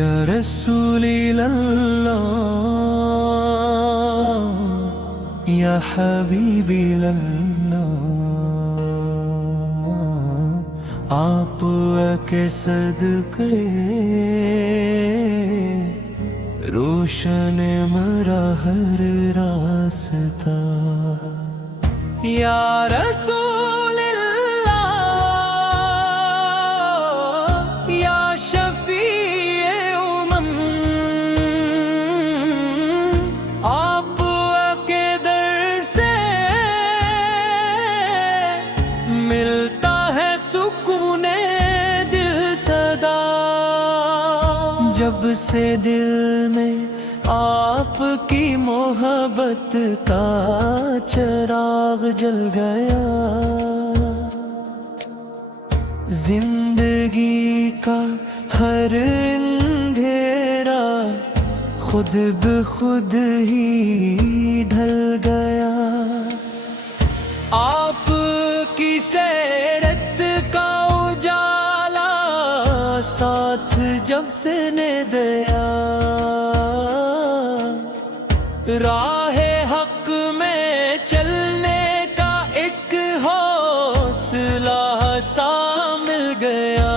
یا رسول اللہ یا حبیب اللہ، آپ کے صدقے روشن مرا ہر راستہ۔ یا رسول اللہ یا شفیع امم، آپ کے در سے ملتا ہے سکون دل صدا۔ جب سے دل میں آپ کی محبت کا چراغ جل گیا، زندگی کا ہر اندھیرا خود بخود ہی ڈھل گیا۔ آپ کی سیرت کا اجالا ساتھ جب سے نے دیا، راہ حق میں چلنے کا ایک حوصلہ سا مل گیا۔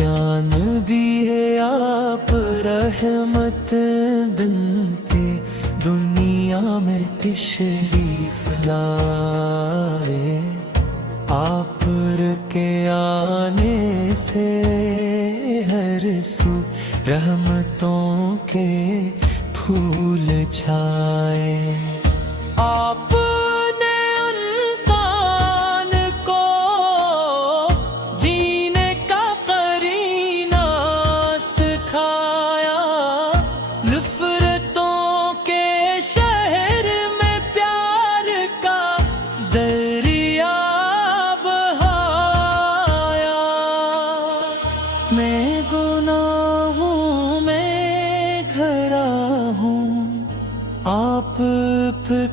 یا نبی ہے آپ رحمت بنتے دنیا میں تشریف لائے، آپ کے آنے سے ہر سو رحمتوں کے پھول چھائے۔ آپ نے انسان کو جینے کا قرینہ سکھایا، نفرتوں کے شہر میں پیار کا دریا بہایا۔ میں گناہوں میں گھرا ہوں، آپ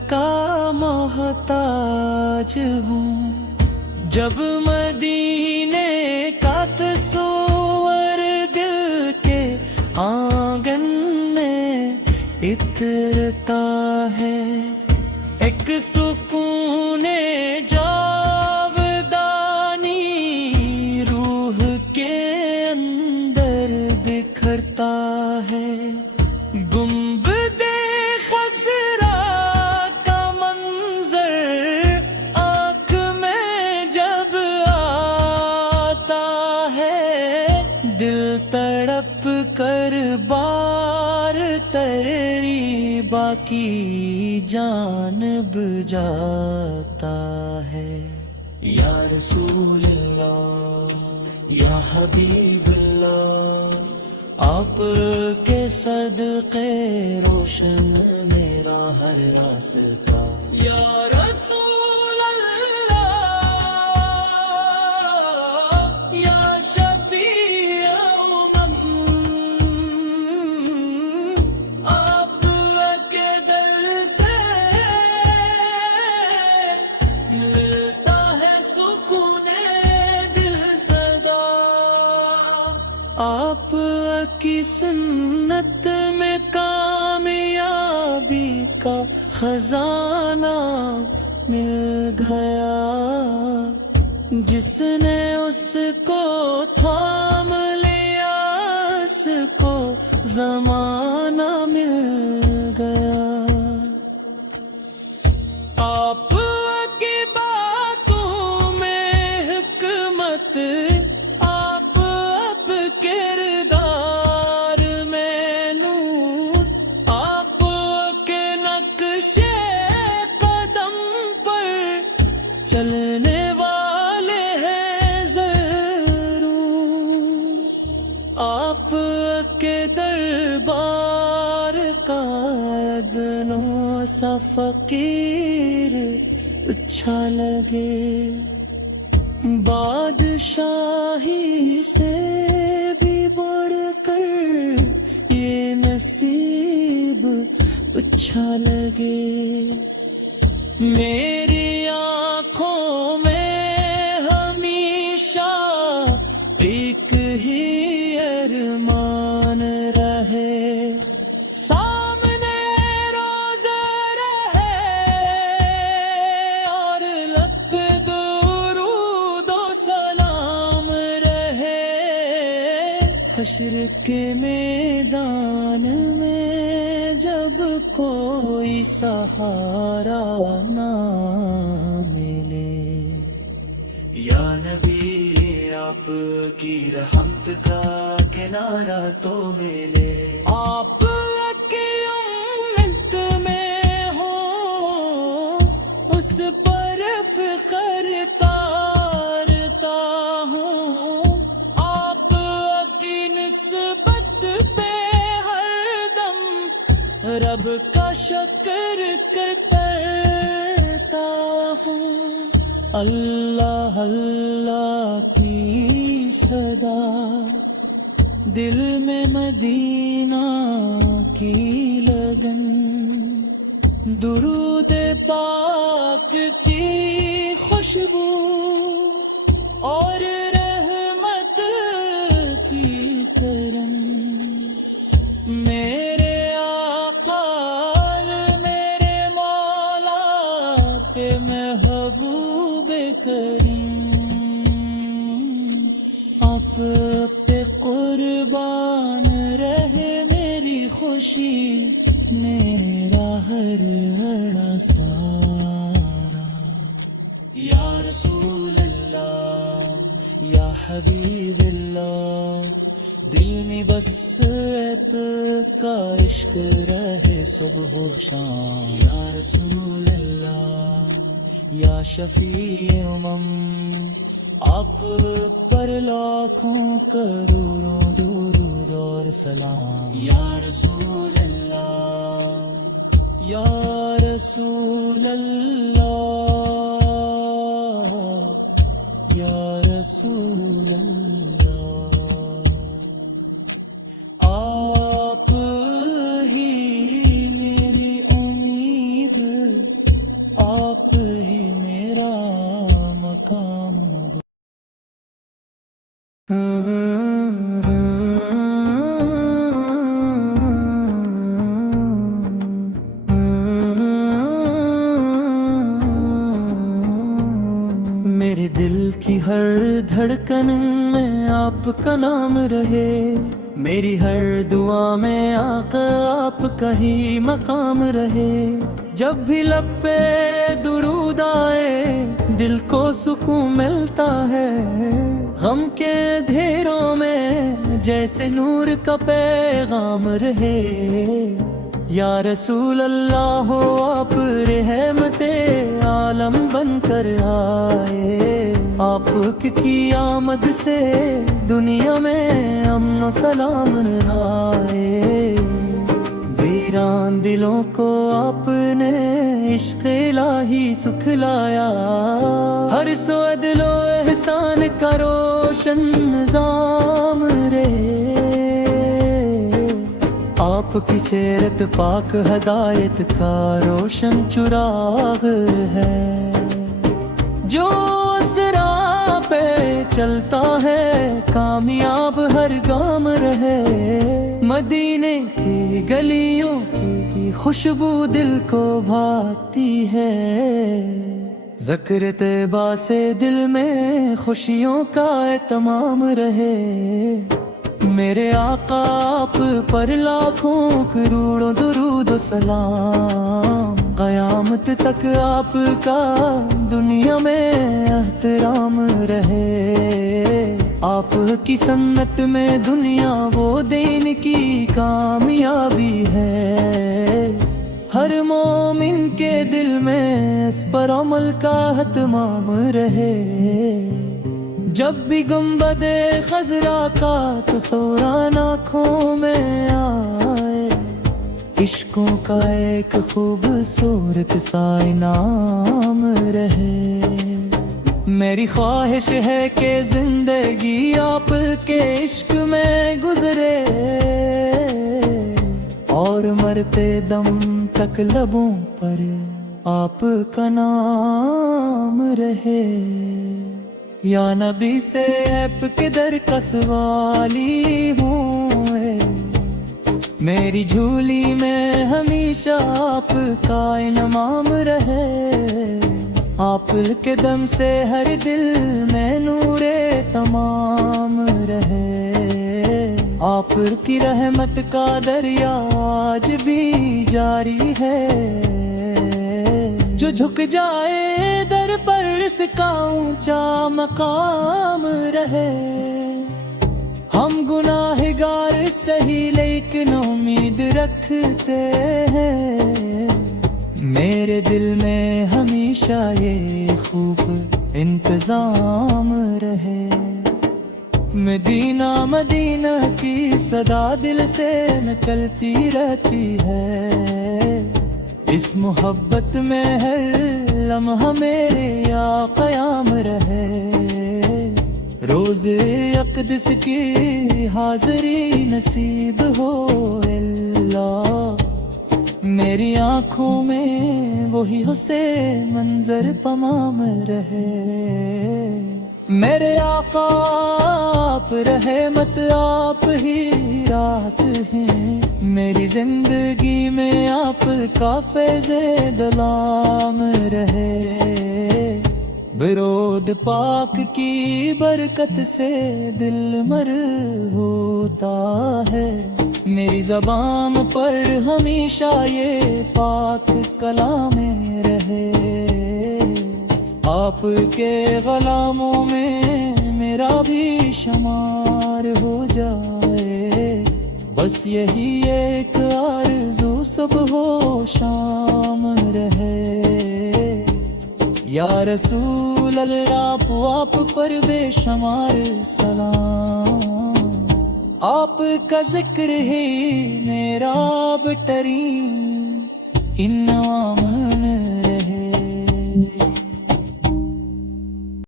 کا محتاج ہوں۔ جب مدینے کا تصور دل کے آنگن میں اترتا ہے، ایک سکون جاودانی روح کے اندر بکھرتا ہے۔ گنبد خضرا کا منظر آنکھ میں جب آتا ہے، دل تڑپ کر بار تیری باقی جانب جاتا ہے۔ یا رسول اللہ یا حبیب اللہ، آپ کے صدقے روشن میرا ہر راستہ۔ یا رسول اللہ یا شفیع امم، آپ کے در سے ملتا ہے سکون دل صدا۔ آپ کی سنت میں کامیابی کا خزانہ مل گیا، جس نے اس کو تھام لیا اس کو زمانہ مل گیا۔ آپ کی باتوں میں حکمت، آپ کردار میں نور، آپ کے نقش قدم پر چلنے والے ہیں ضرور۔ آپ کے دربار کا ادنیٰ سا فقیر اچھا لگے، بادشاہی سے بھی بڑھ کر یہ نصیب اچھا لگے۔ میری آنکھوں میں ہمیشہ ایک ہی کے میدان میں جب کوئی سہارا نہ ملے، یا نبی آپ کی رحمت کا کنارہ تو ملے، آپ کی امت میں ہو اس پر فخر کرتا ہوں، آپ کی نسبت پہ ہر دم رب کا شکر کرتا ہوں، اللہ اللہ کی صدا دل میں مدینہ کی لگن، درود پاک کی خوشبو اور رحمت کی کرن، میرے آقا میرے مولا پہ محبوب کریم، آپ پہ قربان رہے میری خوشی میرا ہر سارا، یا رسول اللہ یا حبیب اللہ، دل میں بس کا عشق رہے صبح و شام، یا رسول اللہ یا شفیع امم، آپ پر لاکھوں کروڑوں درود اور سلام، یا رسول اللہ یا رسول اللہ یا رسول اللہ، آپ ہی میری امید، آپ ہی میرا مقام، میرے دل کی ہر دھڑکن میں آپ کا نام رہے، میری ہر دعا میں آقا آپ کا ہی مقام رہے، جب بھی لب پہ درود آئے دل کو سکون ملتا ہے، غم کے اندھیروں میں جیسے نور کا پیغام رہے، یا رسول اللہ ہو آپ رحمت عالم بن کر آئے، آپ کی آمد سے دنیا میں امن و سلام آئے، ویران دلوں کو آپ نے عشق الہی سکھلایا، ہر سو عدل و احسان کا روشن نظام رہے، آپ کی سیرت پاک ہدایت کا روشن چراغ ہے، جو اس راہ پہ چلتا ہے کامیاب ہر گام رہے، مدینے کی گلیوں کی خوشبو دل کو بھاتی ہے، ذکر طیبہ سے دل میں خوشیوں کا اہتمام رہے، میرے آقا آپ پر لاکھوں کروڑوں درود و سلام، قیامت تک آپ کا دنیا میں احترام رہے، آپ کی سنت میں دنیا وہ دین کی کامیابی ہے، ہر مومن کے دل میں اس پر عمل کا اہتمام رہے، جب بھی گنبد خضرا کا تصور آنکھوں میں آئے، عشقوں کا ایک خوبصورت سا انعام رہے، میری خواہش ہے کہ زندگی آپ کے عشق میں گزرے، اور مرتے دم تک لبوں پر آپ کا نام رہے، یا نبی سے ایپ کے در کا سوالی ہوں، میری جھولی میں ہمیشہ آپ کا انعام رہے، آپ کے دم سے ہر دل میں نور تمام رہے، آپ کی رحمت کا دریا آج بھی جاری ہے، جو جھک جائے در پر اس کا اونچا مقام رہے۔ ہم گناہگار سہی لیکن امید رکھتے ہیں، میرے دل میں ہمیشہ یہ خوب انتظام رہے۔ مدینہ مدینہ کی صدا دل سے نکلتی رہتی ہے، اس محبت میں ہر لمحہ میرے یا قیام رہے۔ روز اقدس کی حاضری نصیب ہو اللہ، میری آنکھوں میں وہی حسین منظر تمام رہے۔ میرے آقا آپ رحمت آپ ہی راحت ہیں، میری زندگی میں آپ کا فیض دلام رہے۔ برود پاک کی برکت سے دل مر ہوتا ہے، میری زبان پر ہمیشہ یہ پاک کلام رہے۔ آپ کے غلاموں میں میرا بھی شمار ہو جائے، بس یہی ایک آرزو صبح و شام رہے۔ یا رسول اللہ آپ پر بے شمار سلام، آپ کا ذکر ہی میرا بٹرین، ان نوام